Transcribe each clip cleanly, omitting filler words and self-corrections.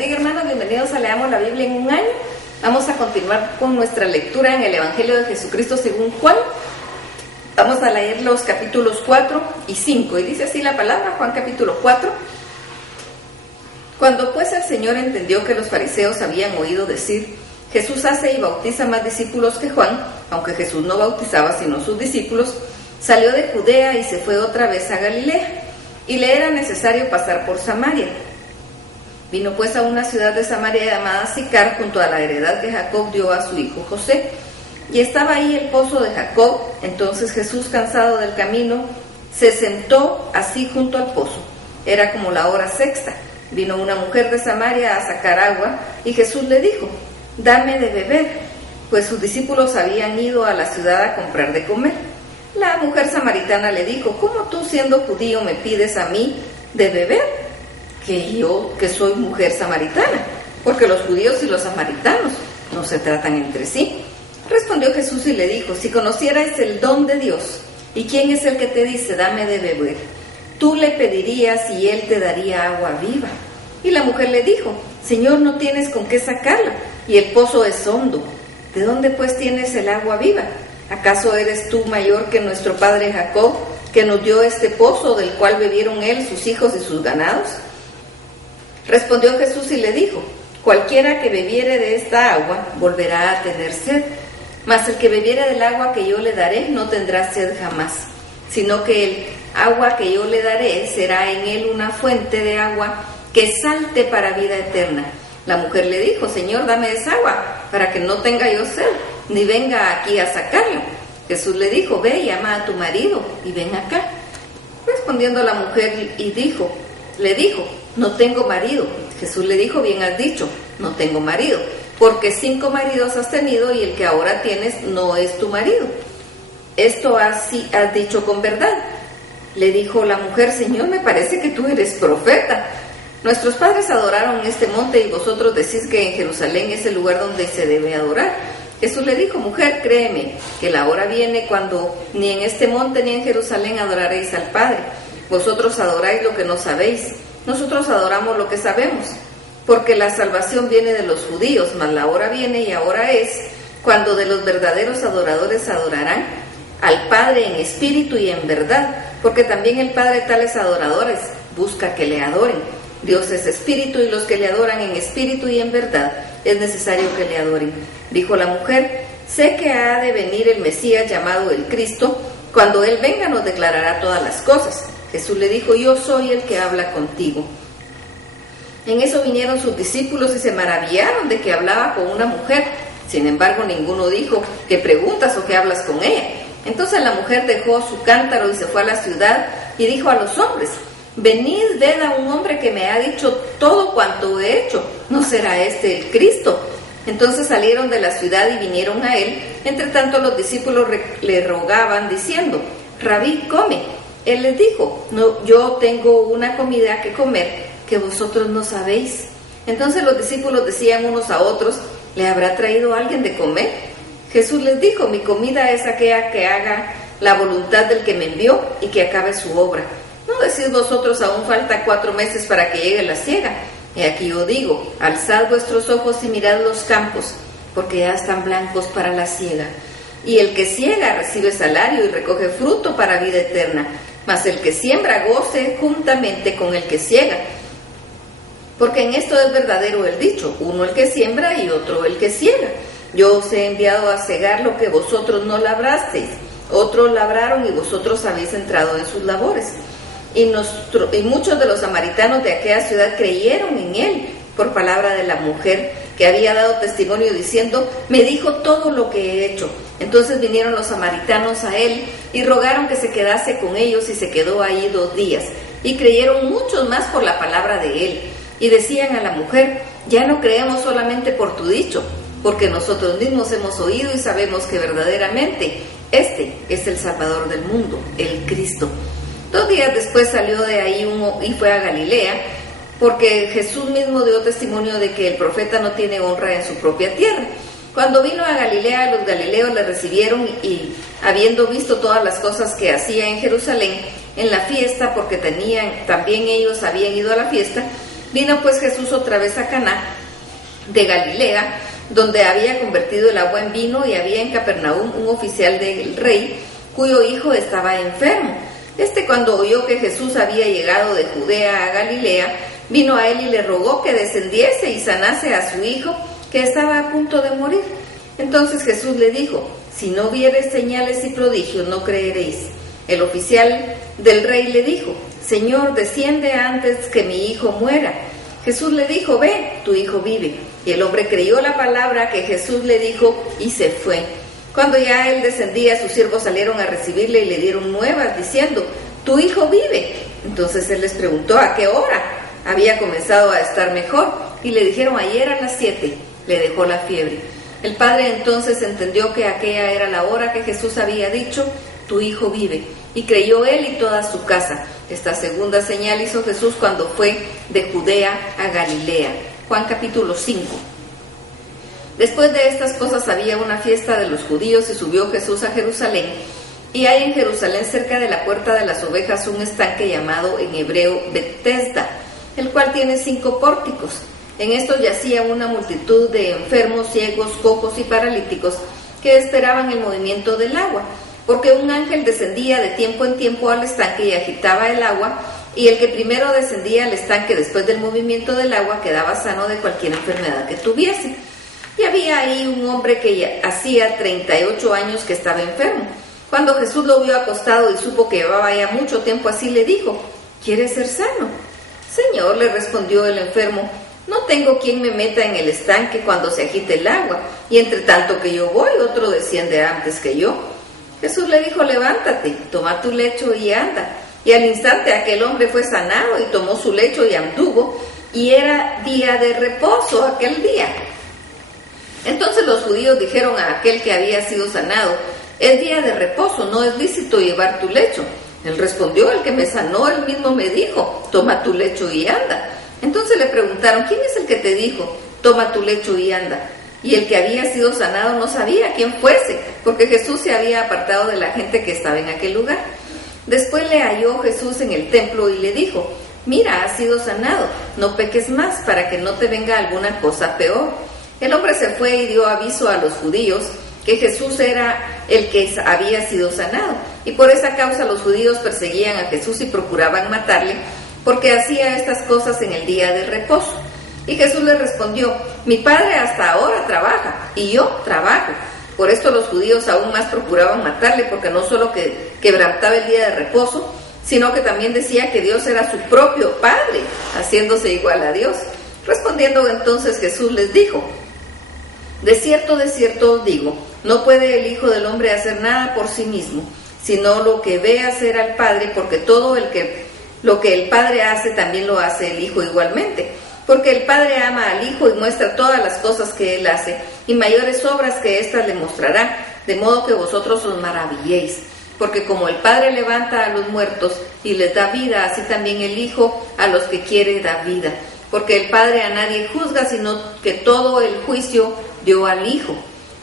bendiga, hermanos. Bienvenidos a Leamos la Biblia en un año. Vamos a continuar con nuestra lectura en el Evangelio de Jesucristo según Juan. Vamos a leer los capítulos 4 y 5. Y dice así la palabra, Juan capítulo 4. Cuando pues el Señor entendió que los fariseos habían oído decir: Jesús hace y bautiza más discípulos que Juan, aunque Jesús no bautizaba sino sus discípulos, salió de Judea y se fue otra vez a Galilea, y le era necesario pasar por Samaria. Vino pues a una ciudad de Samaria llamada Sicar, junto a la heredad que Jacob dio a su hijo José. Y estaba ahí el pozo de Jacob. Entonces Jesús, cansado del camino, se sentó así junto al pozo. Era como la hora sexta. Vino una mujer de Samaria a sacar agua, y Jesús le dijo: dame de beber, pues sus discípulos habían ido a la ciudad a comprar de comer. La mujer samaritana le dijo: ¿cómo tú, siendo judío, me pides a mí de beber? Que yo, que soy mujer samaritana, porque los judíos y los samaritanos no se tratan entre sí. Respondió Jesús y le dijo: si conocierais el don de Dios, y quién es el que te dice dame de beber, tú le pedirías y él te daría agua viva. Y la mujer le dijo: Señor, no tienes con qué sacarla, y el pozo es hondo. ¿De dónde pues tienes el agua viva? ¿Acaso eres tú mayor que nuestro padre Jacob, que nos dio este pozo, del cual bebieron él, sus hijos y sus ganados? Respondió Jesús y le dijo: cualquiera que bebiere de esta agua volverá a tener sed, mas el que bebiere del agua que yo le daré no tendrá sed jamás, sino que el agua que yo le daré será en él una fuente de agua que salte para vida eterna. La mujer le dijo: Señor, dame esa agua, para que no tenga yo sed, ni venga aquí a sacarla. Jesús le dijo: ve, llama a tu marido y ven acá. Respondiendo la mujer le dijo: no tengo marido. Jesús le dijo: bien has dicho, no tengo marido, porque 5 maridos has tenido y el que ahora tienes no es tu marido. Esto has dicho con verdad. Le dijo la mujer: Señor, me parece que tú eres profeta. Nuestros padres adoraron en este monte y vosotros decís que en Jerusalén es el lugar donde se debe adorar. Jesús le dijo: mujer, créeme que la hora viene cuando ni en este monte ni en Jerusalén adoraréis al Padre. Vosotros adoráis lo que no sabéis, nosotros adoramos lo que sabemos, porque la salvación viene de los judíos, mas la hora viene y ahora es cuando de los verdaderos adoradores adorarán al Padre en espíritu y en verdad, porque también el Padre tales adoradores busca que le adoren. Dios es espíritu, y los que le adoran en espíritu y en verdad es necesario que le adoren. Dijo la mujer: sé que ha de venir el Mesías llamado el Cristo. Cuando él venga nos declarará todas las cosas. Jesús le dijo: yo soy el que habla contigo. En eso vinieron sus discípulos y se maravillaron de que hablaba con una mujer. Sin embargo, ninguno dijo: ¿qué preguntas o qué hablas con ella? Entonces la mujer dejó su cántaro y se fue a la ciudad y dijo a los hombres: venid, ved a un hombre que me ha dicho todo cuanto he hecho. ¿No será este el Cristo? Entonces salieron de la ciudad y vinieron a él. Entre tanto los discípulos le rogaban diciendo: Rabí, come. Él les dijo: no, yo tengo una comida que comer que vosotros no sabéis. Entonces los discípulos decían unos a otros: ¿le habrá traído alguien de comer? Jesús les dijo: mi comida es aquella que haga la voluntad del que me envió y que acabe su obra. ¿No decís vosotros: aún falta 4 meses para que llegue la siega? Y aquí yo digo: alzad vuestros ojos y mirad los campos, porque ya están blancos para la siega. Y el que siega recibe salario y recoge fruto para vida eterna, mas el que siembra goce juntamente con el que siega. Porque en esto es verdadero el dicho: uno el que siembra y otro el que siega. Yo os he enviado a segar lo que vosotros no labrasteis. Otros labraron y vosotros habéis entrado en sus labores. Y muchos de los samaritanos de aquella ciudad creyeron en él por palabra de la mujer, que había dado testimonio diciendo: me dijo todo lo que he hecho. Entonces vinieron los samaritanos a él y rogaron que se quedase con ellos, y se quedó ahí 2 días. Y creyeron muchos más por la palabra de él. Y decían a la mujer: ya no creemos solamente por tu dicho, porque nosotros mismos hemos oído y sabemos que verdaderamente este es el Salvador del mundo, el Cristo. 2 días después salió de ahí y fue a Galilea, porque Jesús mismo dio testimonio de que el profeta no tiene honra en su propia tierra. Cuando vino a Galilea, los galileos le recibieron, y habiendo visto todas las cosas que hacía en Jerusalén en la fiesta, porque también ellos habían ido a la fiesta, Vino pues Jesús otra vez a Caná de Galilea, donde había convertido el agua en vino, y había en Capernaum un oficial del rey, cuyo hijo estaba enfermo. Cuando oyó que Jesús había llegado de Judea a Galilea, vino a él y le rogó que descendiese y sanase a su hijo, que estaba a punto de morir. Entonces Jesús le dijo: si no viereis señales y prodigios, no creeréis. El oficial del rey le dijo: Señor, desciende antes que mi hijo muera. Jesús le dijo: ve, tu hijo vive. Y el hombre creyó la palabra que Jesús le dijo y se fue. Cuando ya él descendía, sus siervos salieron a recibirle y le dieron nuevas, diciendo: tu hijo vive. Entonces él les preguntó a qué hora había comenzado a estar mejor, y le dijeron: ayer a las 7 le dejó la fiebre. El padre entonces entendió que aquella era la hora que Jesús había dicho: tu hijo vive, y creyó él y toda su casa. Esta segunda señal hizo Jesús cuando fue de Judea a Galilea. Juan capítulo 5. Después de estas cosas había una fiesta de los judíos, y subió Jesús a Jerusalén. Y hay en Jerusalén, cerca de la puerta de las ovejas, un estanque llamado en hebreo Betesda, el cual tiene 5 pórticos. En esto yacía una multitud de enfermos, ciegos, cojos y paralíticos, que esperaban el movimiento del agua, porque un ángel descendía de tiempo en tiempo al estanque y agitaba el agua, y el que primero descendía al estanque después del movimiento del agua quedaba sano de cualquier enfermedad que tuviese. Y había ahí un hombre que ya hacía 38 años que estaba enfermo. Cuando Jesús lo vio acostado y supo que llevaba ya mucho tiempo así, le dijo: ¿quieres ser sano? Señor, le respondió el enfermo, no tengo quien me meta en el estanque cuando se agite el agua, y entre tanto que yo voy, otro desciende antes que yo. Jesús le dijo: levántate, toma tu lecho y anda. Y al instante aquel hombre fue sanado y tomó su lecho y anduvo, y era día de reposo aquel día. Entonces los judíos dijeron a aquel que había sido sanado: es día de reposo, no es lícito llevar tu lecho. Él respondió: el que me sanó, él mismo me dijo: toma tu lecho y anda. Entonces le preguntaron: ¿quién es el que te dijo: toma tu lecho y anda? Y el que había sido sanado no sabía quién fuese, porque Jesús se había apartado de la gente que estaba en aquel lugar. Después le halló Jesús en el templo y le dijo: mira, has sido sanado, no peques más, para que no te venga alguna cosa peor. El hombre se fue y dio aviso a los judíos que Jesús era el que había sido sanado, y por esa causa los judíos perseguían a Jesús y procuraban matarle, porque hacía estas cosas en el día de reposo. Y Jesús le respondió: mi Padre hasta ahora trabaja, y yo trabajo. Por esto los judíos aún más procuraban matarle, porque no solo que quebrantaba el día de reposo, sino que también decía que Dios era su propio Padre, haciéndose igual a Dios. Respondiendo entonces Jesús les dijo: de cierto os digo, no puede el Hijo del Hombre hacer nada por sí mismo, sino lo que ve hacer al Padre, porque todo lo que el Padre hace, también lo hace el Hijo igualmente. Porque el Padre ama al Hijo y muestra todas las cosas que Él hace, y mayores obras que éstas le mostrará, de modo que vosotros os maravilléis. Porque como el Padre levanta a los muertos y les da vida, así también el Hijo a los que quiere da vida. Porque el Padre a nadie juzga, sino que todo el juicio dio al Hijo,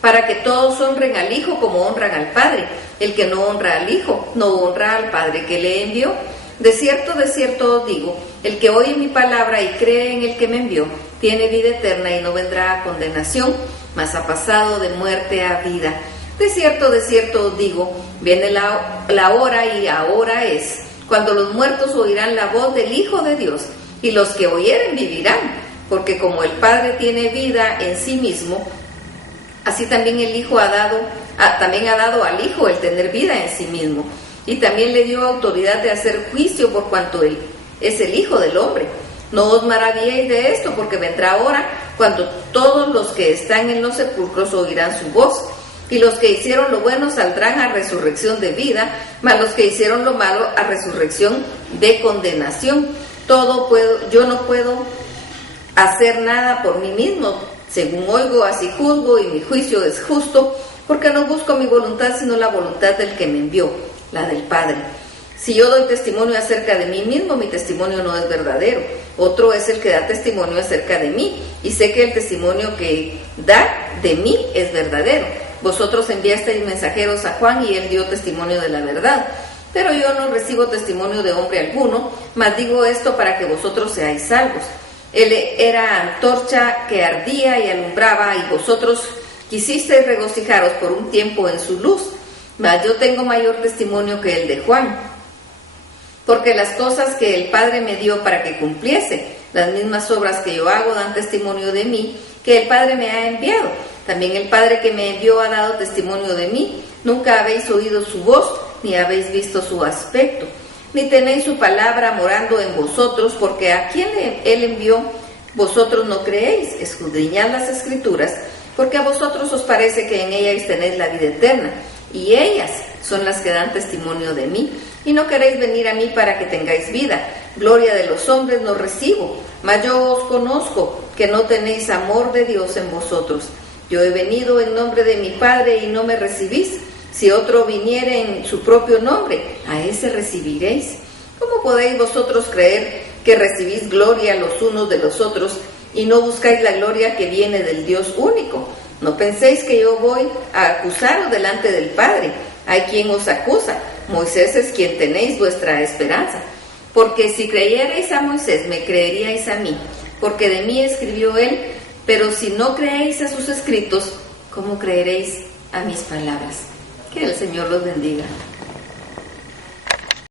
para que todos honren al Hijo como honran al Padre. El que no honra al Hijo, no honra al Padre que le envió. De cierto os digo, el que oye mi palabra y cree en el que me envió, tiene vida eterna y no vendrá a condenación, mas ha pasado de muerte a vida. De cierto os digo, viene la hora, y ahora es, cuando los muertos oirán la voz del Hijo de Dios, y los que oyeren vivirán, porque como el Padre tiene vida en sí mismo, así también el Hijo ha dado al Hijo el tener vida en sí mismo. Y también le dio autoridad de hacer juicio, por cuanto Él es el Hijo del Hombre. No os maravilléis de esto, porque vendrá hora cuando todos los que están en los sepulcros oirán su voz, y los que hicieron lo bueno saldrán a resurrección de vida, mas los que hicieron lo malo a resurrección de condenación. Yo no puedo hacer nada por mí mismo. Según oigo, así juzgo, y mi juicio es justo, porque no busco mi voluntad, sino la voluntad del que me envió, la del Padre. Si yo doy testimonio acerca de mí mismo, mi testimonio no es verdadero. Otro es el que da testimonio acerca de mí, y sé que el testimonio que da de mí es verdadero. Vosotros enviasteis mensajeros a Juan, y él dio testimonio de la verdad. Pero yo no recibo testimonio de hombre alguno, mas digo esto para que vosotros seáis salvos. Él era antorcha que ardía y alumbraba, y vosotros quisisteis regocijaros por un tiempo en su luz. Mas yo tengo mayor testimonio que el de Juan, porque las cosas que el Padre me dio para que cumpliese, las mismas obras que yo hago dan testimonio de mí, que el Padre me ha enviado. También el Padre que me envió ha dado testimonio de mí. Nunca habéis oído su voz, ni habéis visto su aspecto, ni tenéis su palabra morando en vosotros, porque a quien Él envió, vosotros no creéis. Escudriñad las Escrituras, porque a vosotros os parece que en ellas tenéis la vida eterna, y ellas son las que dan testimonio de mí. Y no queréis venir a mí para que tengáis vida. Gloria de los hombres no recibo, mas yo os conozco, que no tenéis amor de Dios en vosotros. Yo he venido en nombre de mi Padre y no me recibís. Si otro viniere en su propio nombre, a ese recibiréis. ¿Cómo podéis vosotros creer que recibís gloria los unos de los otros y no buscáis la gloria que viene del Dios único? No penséis que yo voy a acusaros delante del Padre. Hay quien os acusa. Moisés es quien tenéis vuestra esperanza. Porque si creyerais a Moisés, me creeríais a mí, porque de mí escribió él. Pero si no creéis a sus escritos, ¿cómo creeréis a mis palabras? Que el Señor los bendiga.